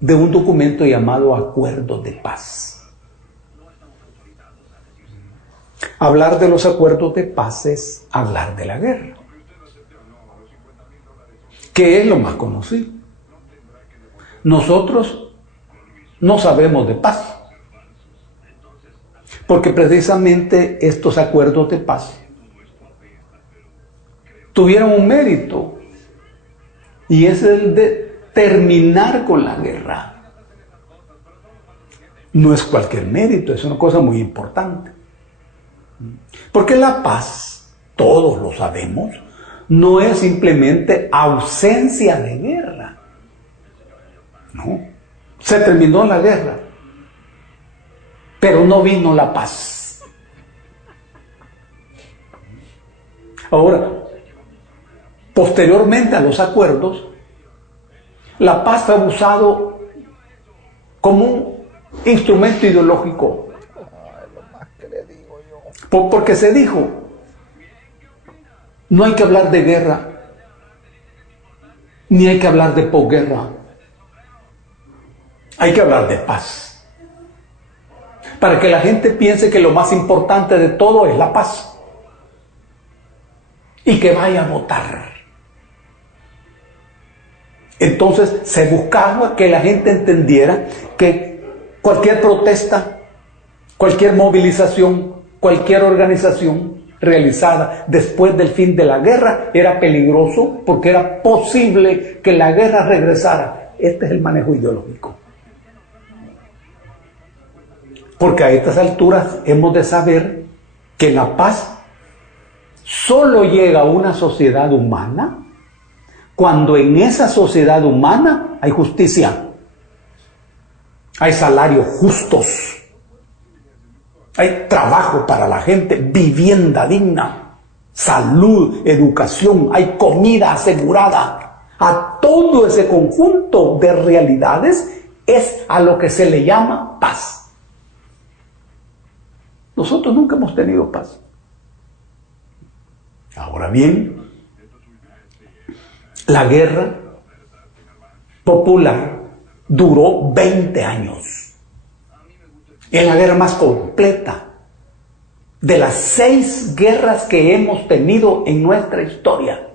de un documento llamado Acuerdos de Paz. Hablar de los acuerdos de paz es hablar de la guerra, que es lo más conocido. Nosotros no sabemos de paz, porque precisamente estos acuerdos de paz tuvieron un mérito, y es el de terminar con la guerra. No es cualquier mérito, es una cosa muy importante. Porque la paz, todos lo sabemos, no es simplemente ausencia de guerra. No, se terminó la guerra, pero no vino la paz. Ahora, posteriormente a los acuerdos, la paz fue usado como un instrumento ideológico. Porque se dijo, no hay que hablar de guerra, ni hay que hablar de posguerra. Hay que hablar de paz. Para que la gente piense que lo más importante de todo es la paz. Y que vaya a votar. Entonces se buscaba que la gente entendiera que cualquier protesta, cualquier movilización, cualquier organización realizada después del fin de la guerra era peligroso, porque era posible que la guerra regresara. Este es el manejo ideológico. Porque a estas alturas hemos de saber que la paz solo llega a una sociedad humana cuando en esa sociedad humana hay justicia, hay salarios justos, hay trabajo para la gente, vivienda digna, salud, educación, hay comida asegurada. A todo ese conjunto de realidades es a lo que se le llama paz. Nosotros nunca hemos tenido paz. Ahora bien, la guerra popular duró 20 años. Es la guerra más completa de las 6 guerras que hemos tenido en nuestra historia.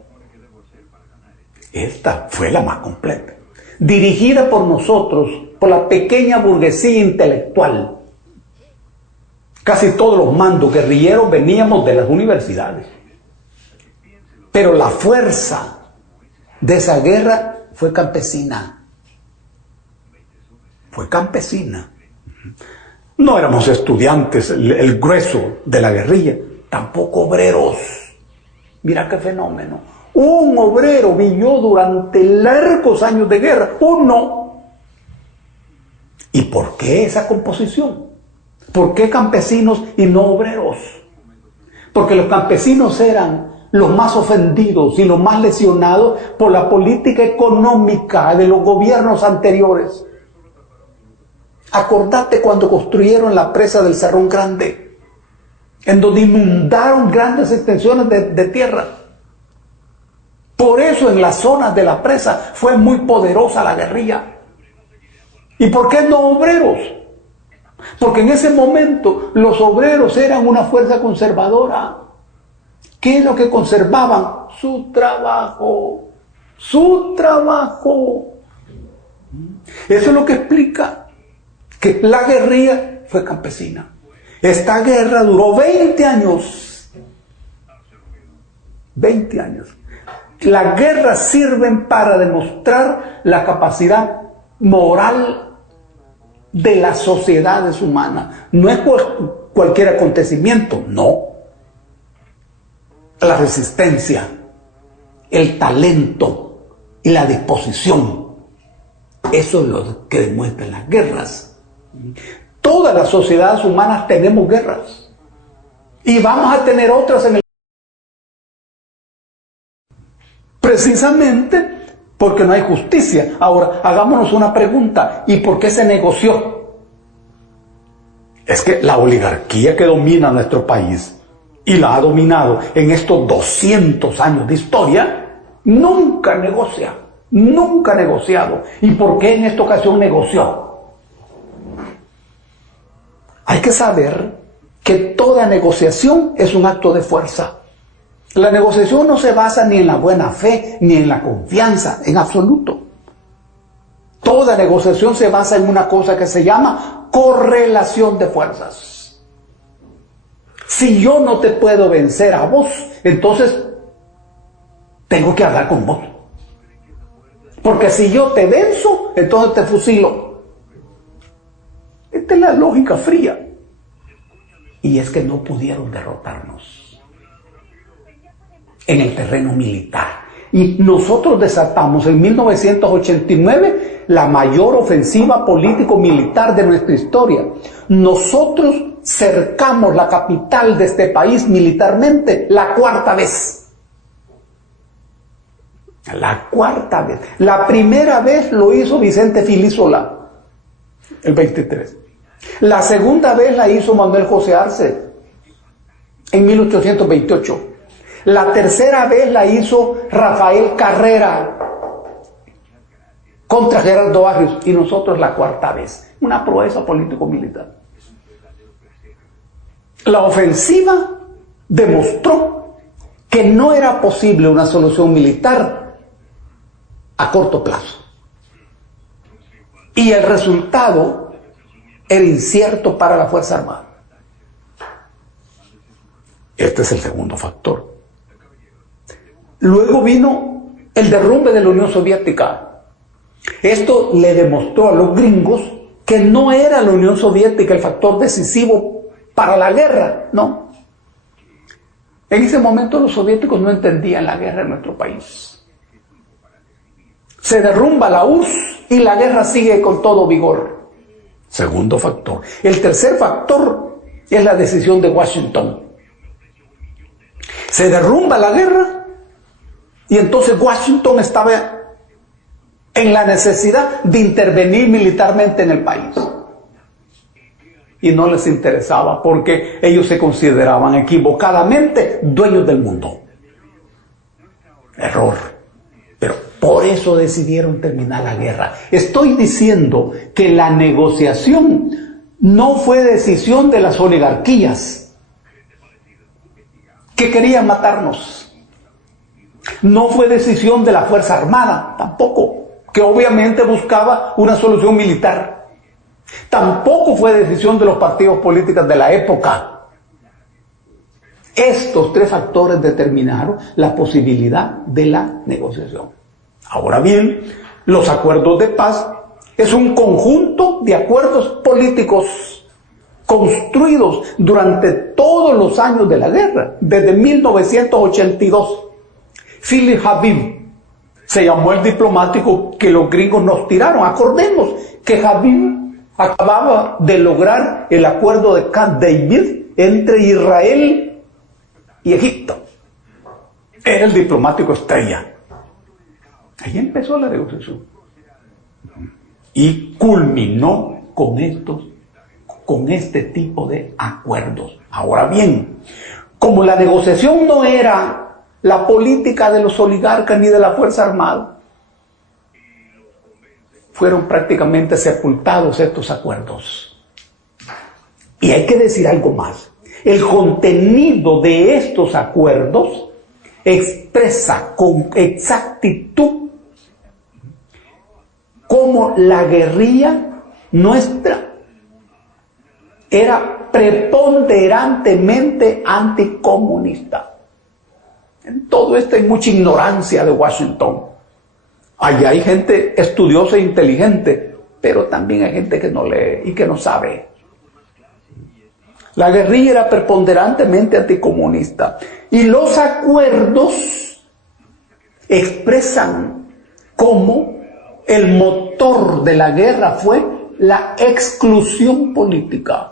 Esta fue la más completa, dirigida por nosotros, por la pequeña burguesía intelectual. Casi todos los mandos guerrilleros veníamos de las universidades, pero la fuerza de esa guerra fue campesina. Fue campesina. No éramos estudiantes, el grueso de la guerrilla, tampoco obreros. Mira qué fenómeno. Un obrero vivió durante largos años de guerra, uno. ¿Y por qué esa composición? ¿Por qué campesinos y no obreros? Porque los campesinos eran los más ofendidos y los más lesionados por la política económica de los gobiernos anteriores. Acordate cuando construyeron la presa del Cerrón Grande, en donde inundaron grandes extensiones de tierra. Por eso en las zonas de la presa fue muy poderosa la guerrilla. ¿Y por qué no obreros? Porque en ese momento los obreros eran una fuerza conservadora. ¿Qué es lo que conservaban? Su trabajo. Su trabajo. Eso es lo que explica que la guerrilla fue campesina. Esta guerra duró 20 años. 20 años. Las guerras sirven para demostrar la capacidad moral de las sociedades humanas. No es cualquier acontecimiento, no. La resistencia, el talento y la disposición. Eso es lo que demuestran las guerras. Todas las sociedades humanas tenemos guerras. Y vamos a tener otras en el... Precisamente porque no hay justicia. Ahora, hagámonos una pregunta. ¿Y por qué se negoció? Es que la oligarquía que domina nuestro país y la ha dominado en estos 200 años de historia, nunca negocia. Nunca ha negociado. ¿Y por qué en esta ocasión negoció? Hay que saber que toda negociación es un acto de fuerza. La negociación no se basa ni en la buena fe, ni en la confianza, en absoluto. Toda negociación se basa en una cosa que se llama correlación de fuerzas. Si yo no te puedo vencer a vos, entonces tengo que hablar con vos. Porque si yo te venzo, entonces te fusilo. Esta es la lógica fría. Y es que no pudieron derrotarnos en el terreno militar. Y nosotros desatamos en 1989 la mayor ofensiva político-militar de nuestra historia. Nosotros cercamos la capital de este país militarmente la cuarta vez. La cuarta vez. La primera vez lo hizo Vicente Filísola, el 23. La segunda vez la hizo Manuel José Arce, en 1828. La tercera vez la hizo Rafael Carrera contra Gerardo Barrios, y nosotros la cuarta vez. Una proeza político-militar. La ofensiva demostró que no era posible una solución militar a corto plazo. Y el resultado era incierto para la Fuerza Armada. Este es el segundo factor. Luego vino el derrumbe de la Unión Soviética. Esto le demostró a los gringos que no era la Unión Soviética el factor decisivo para la guerra, no. En ese momento los soviéticos no entendían la guerra en nuestro país. Se derrumba la URSS y la guerra sigue con todo vigor. Segundo factor. El tercer factor es la decisión de Washington. Se derrumba la guerra y entonces Washington estaba en la necesidad de intervenir militarmente en el país. Y no les interesaba porque ellos se consideraban equivocadamente dueños del mundo. Error. Pero por eso decidieron terminar la guerra. Estoy diciendo que la negociación no fue decisión de las oligarquías que querían matarnos. No fue decisión de la Fuerza Armada, tampoco, que obviamente buscaba una solución militar. Tampoco fue decisión de los partidos políticos de la época. Estos tres factores determinaron la posibilidad de la negociación. Ahora bien, los acuerdos de paz es un conjunto de acuerdos políticos construidos durante todos los años de la guerra, desde 1982. Philip Habib se llamó el diplomático que los gringos nos tiraron. Acordemos que Habib acababa de lograr el acuerdo de Camp David entre Israel y Egipto. Era el diplomático estrella. Ahí empezó la negociación. Y culminó con este tipo de acuerdos. Ahora bien, como la negociación no era la política de los oligarcas ni de la Fuerza Armada, fueron prácticamente sepultados estos acuerdos. Y hay que decir algo más. El contenido de estos acuerdos expresa con exactitud cómo la guerrilla nuestra era preponderantemente anticomunista. En todo esto hay mucha ignorancia de Washington. Allá hay gente estudiosa e inteligente, pero también hay gente que no lee y que no sabe. La guerrilla era preponderantemente anticomunista. Y los acuerdos expresan cómo el motor de la guerra fue la exclusión política.